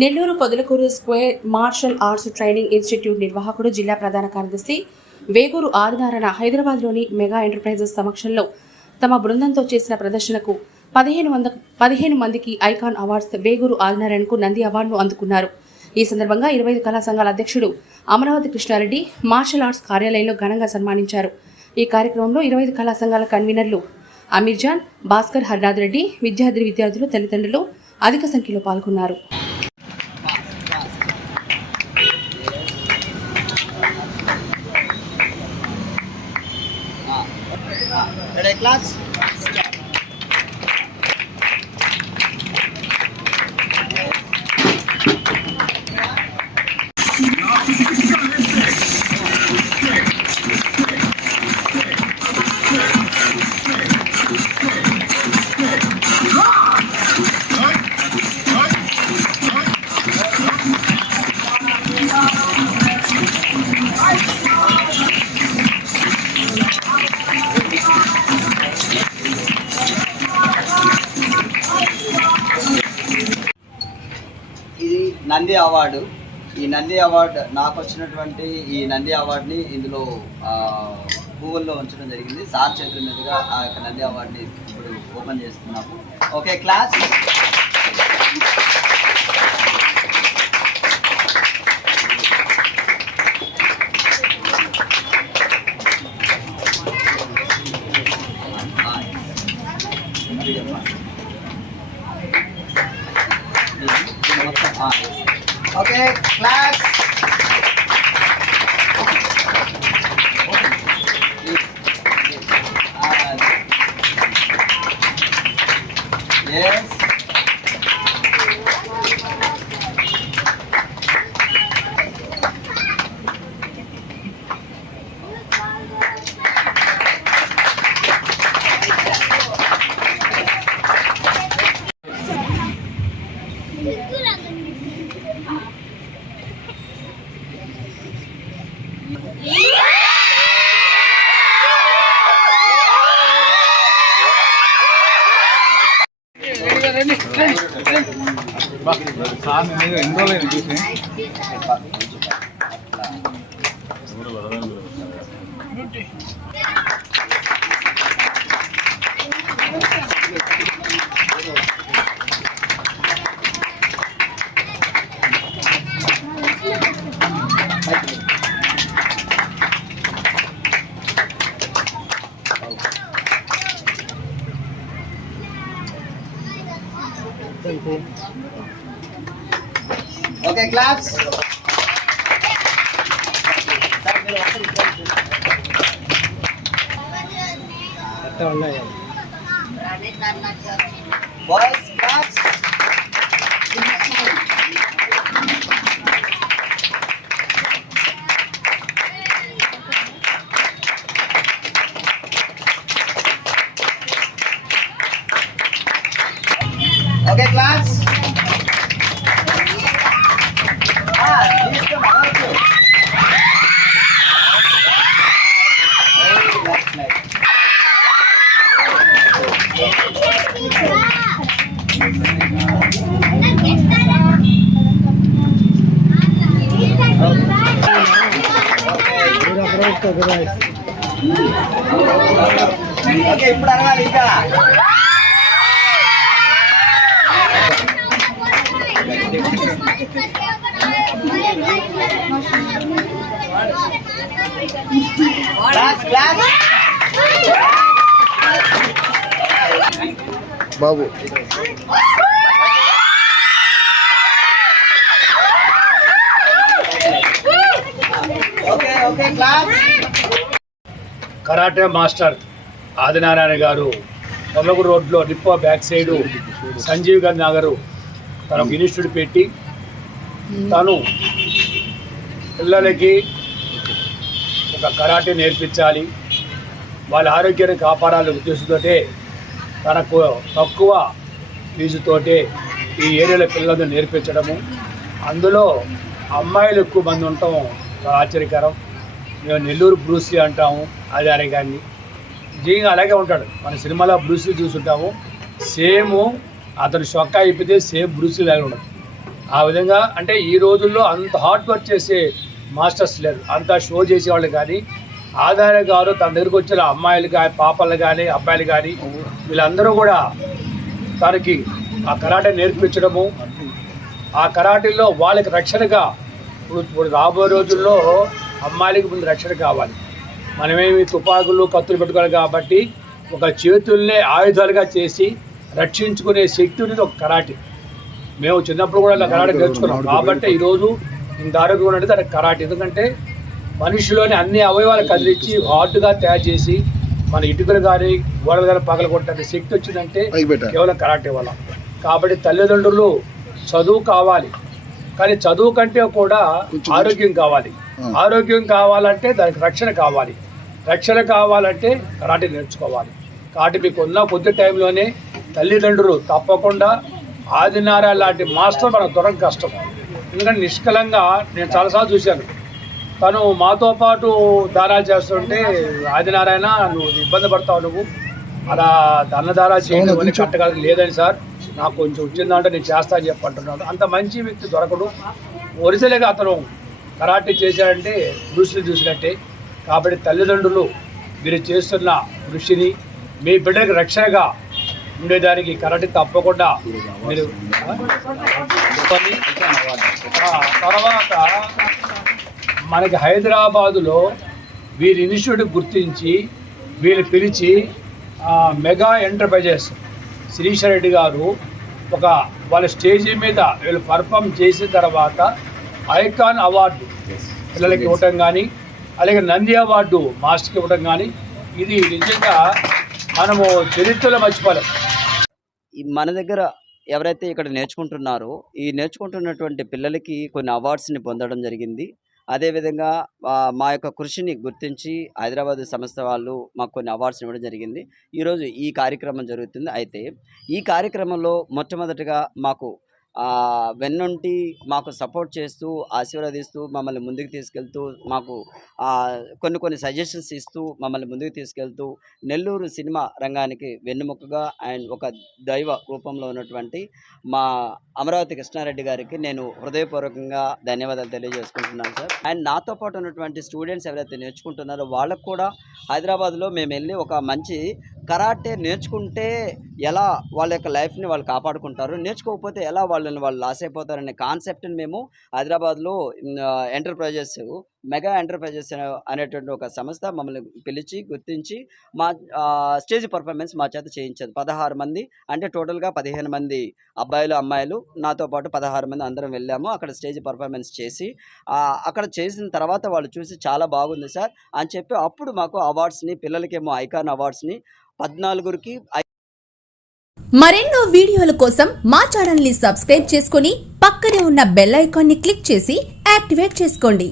Nellore Podalakuru square martial arts training institute నిర్వాహకుడు జిల్లా ప్రధాన కార్యదర్శి వేగూరు ఆదినారాయణ హైదరాబాద్లోని మెగా ఎంటర్ప్రైజెస్ సమక్షంలో తమ బృందంతో చేసిన ప్రదర్శనకు 15 మందికి ఐకాన్ అవార్డ్స్ వేగూరు ఆదినారాయణకు నంది అవార్డును అందుకున్నారు. ఈ సందర్భంగా 25 కళా సంఘాల అధ్యక్షుడు అమరావతి కృష్ణారెడ్డి మార్షల్ ఆర్ట్స్ కార్యాలయంలో ఘనంగా సన్మానించారు. ఈ కార్యక్రమంలో 25 కళా సంఘాల కన్వీనర్లు అమీర్జాన్, భాస్కర్, హర్నాథ్ రెడ్డి, విద్యార్థులు, తల్లిదండ్రులు అధిక సంఖ్యలో పాల్గొన్నారు. ఇది నంది అవార్డు. ఈ నంది అవార్డు నాకు వచ్చినటువంటి ఈ నంది అవార్డుని ఇందులో గూగుల్లో ఉంచడం జరిగింది. సార్ చేతుల మీదుగా ఆ యొక్క నంది అవార్డుని ఇప్పుడు ఓపెన్ చేస్తున్నాము. Okay class. Okay, class. Yes. Okay, class. Boys, class. Okay, class. Okay ఇప్పుడు అరవాలి ఇంకా. బాబు కరాటే మాస్టర్ ఆదినారాయణ గారు పొదలకూరు రోడ్లో డిపో బ్యాక్ సైడు సంజీవ్ గారి నగరు తన ఇన్స్టిట్యూట్ పెట్టి తను పిల్లలకి ఒక కరాటే నేర్పించాలి, వాళ్ళ ఆరోగ్యాన్ని కాపాడాలనే ఉద్దేశంతో తనకు తక్కువ ఫీజుతోటే ఈ ఏరియాలో పిల్లలను నేర్పించడము. అందులో అమ్మాయిలు ఎక్కువ మంది ఉండటం ఆశ్చర్యకరం. మేము నెల్లూరు బ్రూస్లీ అంటాము ఆచార్య గారిని. నిజంగా అలాగే ఉంటాడు. మన సినిమాలో బ్రూస్లీ చూస్తుంటాము, సేమ్ అతను షొక్కా ఇప్పితే సేమ్ బ్రూస్లీ లాగా ఉండదు. ఆ విధంగా అంటే ఈ రోజుల్లో అంత హార్డ్ వర్క్ చేసే మాస్టర్స్ లేరు, అంతా షో చేసేవాళ్ళు. కానీ ఆదాయ గారు తన దగ్గరికి వచ్చిన అమ్మాయిలు కానీ పాపలు కానీ అబ్బాయిలు కానీ వీళ్ళందరూ కూడా తనకి ఆ కరాటే నేర్పించడము, ఆ కరాటీలో వాళ్ళకి రక్షణగా ఇప్పుడు రాబోయే రోజుల్లో అమ్మాయిలకి ముందు రక్షణ కావాలి. మనమేమి తుపాకులు కత్తులు పెట్టుకోవాలి కాబట్టి ఒక చేతుల్నే ఆయుధాలుగా చేసి రక్షించుకునే శక్తి ఉన్నది ఒక కరాటే. మేము చిన్నప్పుడు కూడా కరాటే నేర్చుకున్నాం కాబట్టి ఈరోజు ఇంత ఆరోగ్యం ఉన్నది దానికి కరాటే. ఎందుకంటే మనిషిలోని అన్ని అవయవాలు కదిలించి హార్డ్గా తయారు చేసి మన ఇటుకలు కానీ గోడలు కానీ పగలగొట్టే శక్తి వచ్చిందంటే కేవలం కరాటే వల్ల. కాబట్టి తల్లిదండ్రులు చదువు కావాలి, కానీ చదువు కంటే కూడా ఆరోగ్యం కావాలి. ఆరోగ్యం కావాలంటే దానికి రక్షణ కావాలి, రక్షణ కావాలంటే కరాటే నేర్చుకోవాలి. కాబట్టి మీకు ఉన్న కొద్ది టైంలోనే తల్లిదండ్రులు తప్పకుండా ఆదినారాయణ లాంటి మాస్టర్ మనకు దొరక కష్టం. ఎందుకంటే నిష్కలంగా నేను చాలాసార్లు చూశాను, తను మాతో పాటు దానాలు చేస్తుంటే ఆదినారాయణ నువ్వు ఇబ్బంది పడతావు, నువ్వు అలా అన్నదారా చేయడం అని కట్టగల లేదని సార్ నాకు కొంచెం వచ్చిందంటే నేను చేస్తా అని చెప్పంటున్నాడు. అంత మంచి వ్యక్తి దొరకడు. ఒరిజినల్గా అతను కరాటే చేశాడంటే దృష్టిని చూసినట్టే. కాబట్టి తల్లిదండ్రులు మీరు చేస్తున్న కృషిని మీ బిడ్డకి రక్షణగా ఉండేదానికి కరాటే తప్పకుండా మీరు తర్వాత మనకి హైదరాబాదులో వీరి ఇన్స్టిట్యూట్ గుర్తించి వీళ్ళు పిలిచి మెగా ఎంటర్ప్రైజెస్ శిరీష్ రెడ్డి గారు ఒక వాళ్ళ స్టేజీ మీద వీళ్ళు పర్ఫామ్ చేసిన తర్వాత ఐకాన్ అవార్డు పిల్లలకి ఇవ్వటం కానీ అలాగే నంది అవార్డు మాస్టర్కి ఇవ్వటం కానీ ఇది నిజంగా మనము చరిత్రలో మర్చిపోలేం. మన దగ్గర ఎవరైతే ఇక్కడ నేర్చుకుంటున్నారో ఈ నేర్చుకుంటున్నటువంటి పిల్లలకి కొన్ని అవార్డ్స్ని పొందడం జరిగింది. అదేవిధంగా మా యొక్క కృషిని గుర్తించి హైదరాబాద్ సంస్థ వాళ్ళు మాకు కొన్ని అవార్డ్స్ ఇవ్వడం జరిగింది. ఈరోజు ఈ కార్యక్రమం జరుగుతుంది. అయితే ఈ కార్యక్రమంలో మొట్టమొదటిగా మాకు వెన్నుంటి మాకు సపోర్ట్ చేస్తూ ఆశీర్వదిస్తూ మమ్మల్ని ముందుకు తీసుకెళ్తూ మాకు కొన్ని సజెషన్స్ ఇస్తూ మమ్మల్ని ముందుకు తీసుకెళ్తూ నెల్లూరు సినిమా రంగానికి వెన్నుముకగా అండ్ ఒక దైవ రూపంలో ఉన్నటువంటి మా అమరావతి కృష్ణారెడ్డి గారికి నేను హృదయపూర్వకంగా ధన్యవాదాలు తెలియజేసుకుంటున్నాను సార్. అండ్ నాతో పాటు ఉన్నటువంటి స్టూడెంట్స్ ఎవరైతే నేర్చుకుంటున్నారో వాళ్ళకు కూడా హైదరాబాద్లో మేము వెళ్ళి ఒక మంచి కరాటే నేర్చుకుంటే ఎలా వాళ్ళ యొక్క లైఫ్ని వాళ్ళు కాపాడుకుంటారు, నేర్చుకోకపోతే ఎలా వాళ్ళని వాళ్ళు లాస్ అయిపోతారనే కాన్సెప్ట్ని మేము హైదరాబాద్లో ఎంటర్ప్రైజెస్ మెగా ఎంటర్ప్రైజెస్ అనేటువంటి ఒక సంస్థ మమ్మల్ని పిలిచి గుర్తించి మా స్టేజ్ పర్ఫార్మెన్స్ మా చేత చేయించేది. 16 మంది అంటే టోటల్గా 15 మంది అబ్బాయిలు అమ్మాయిలు నాతో పాటు 16 మంది అందరం వెళ్ళాము. అక్కడ స్టేజ్ పర్ఫార్మెన్స్ చేసి అక్కడ చేసిన తర్వాత వాళ్ళు చూసి చాలా బాగుంది సార్ అని చెప్పి అప్పుడు మాకు అవార్డ్స్ని పిల్లలకేమో ఐకాన్ అవార్డ్స్ని 14కి. మరెన్నో వీడియోల కోసం మా ఛానల్ ని సబ్స్క్రైబ్ చేసుకుని పక్కనే ఉన్న బెల్ ఐకాన్ ని క్లిక్ చేసి యాక్టివేట్ చేసుకోండి.